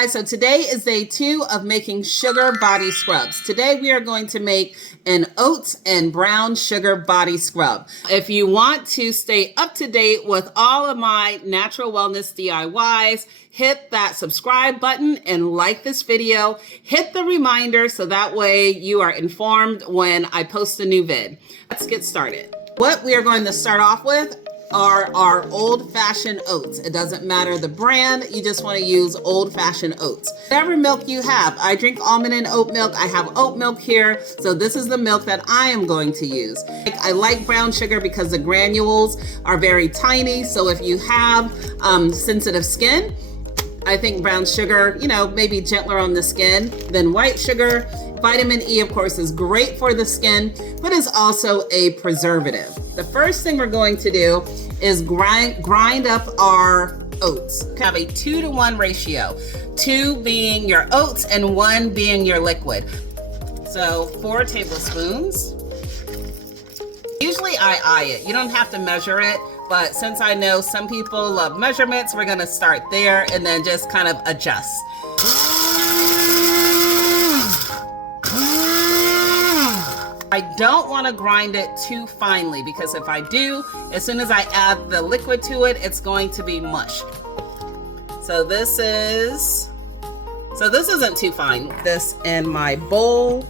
guys, so today is day 2 of making sugar body scrubs. Today we are going to make an oats and brown sugar body scrub. If you want to stay up to date with all of my natural wellness DIYs, hit that subscribe button and like this video. Hit the reminder so that way you are informed when I post a new vid. Let's get started. What we are going to start off with are our old-fashioned oats. It doesn't matter the brand, you just want to use old-fashioned oats. Whatever milk you have, I drink almond and oat milk. I have oat milk here, so this is the milk that I am going to use. I like brown sugar because the granules are very tiny, so if you have sensitive skin, I think brown sugar, maybe gentler on the skin than white sugar. Vitamin E, of course, is great for the skin, but is also a preservative. The first thing we're going to do is grind up our oats. Have a 2-to-1 ratio, 2 being your oats and 1 being your liquid. So 4 tablespoons. Usually I eye it. You don't have to measure it, but since I know some people love measurements, we're gonna start there and then just kind of adjust. I don't want to grind it too finely because if I do, as soon as I add the liquid to it, it's going to be mush. So this isn't too fine. This in my bowl.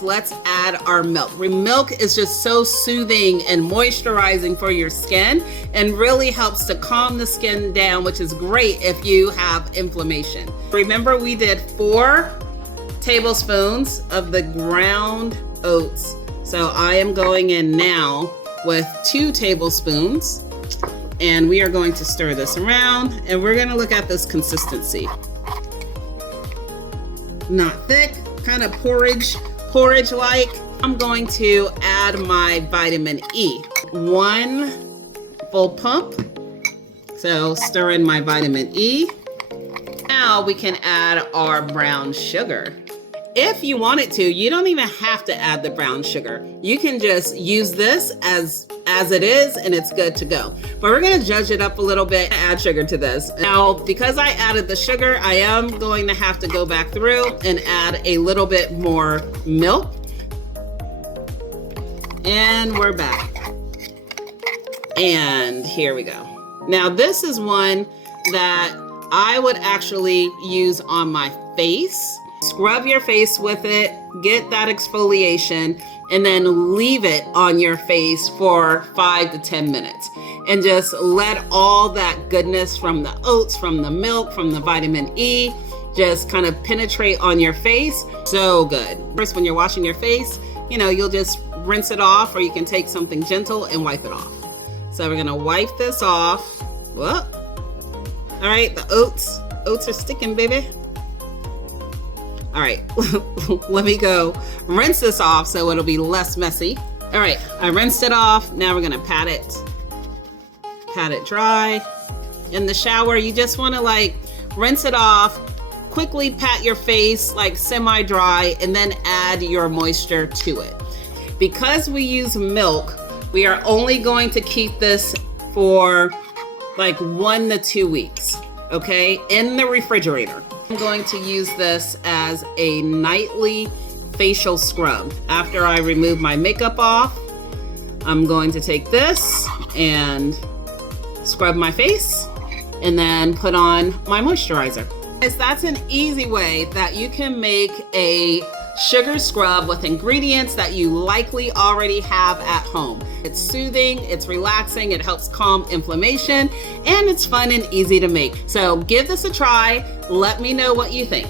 Let's add our milk. Milk is just so soothing and moisturizing for your skin and really helps to calm the skin down, which is great if you have inflammation. Remember, we did 4 tablespoons of the ground oats. So I am going in now with 2 tablespoons and we are going to stir this around and we're going to look at this consistency. Not thick, kind of porridge-like. I'm going to add my vitamin E. 1 full pump. So stir in my vitamin E. Now we can add our brown sugar. If you wanted to, you don't even have to add the brown sugar. You can just use this as it is and it's good to go. But we're gonna judge it up a little bit and add sugar to this. Now, because I added the sugar, I am going to have to go back through and add a little bit more milk. And we're back. And here we go. Now, this is one that I would actually use on my face. Scrub your face with it, get that exfoliation, and then leave it on your face for 5 to 10 minutes. And just let all that goodness from the oats, from the milk, from the vitamin E, just kind of penetrate on your face. So good. First, when you're washing your face, you'll just rinse it off, or you can take something gentle and wipe it off. So we're gonna wipe this off. Whoa. All right, the oats are sticking, baby. All right, let me go rinse this off so it'll be less messy. All right, I rinsed it off. Now we're gonna pat it dry. In the shower, you just wanna rinse it off, quickly pat your face semi-dry, and then add your moisture to it. Because we use milk, we are only going to keep this for 1 to 2 weeks, okay, in the refrigerator. I'm going to use this as a nightly facial scrub. After I remove my makeup off, I'm going to take this and scrub my face and then put on my moisturizer. That's an easy way that you can make a sugar scrub with ingredients that you likely already have at home. It's soothing, it's relaxing, it helps calm inflammation, and it's fun and easy to make. So give this a try. Let me know what you think.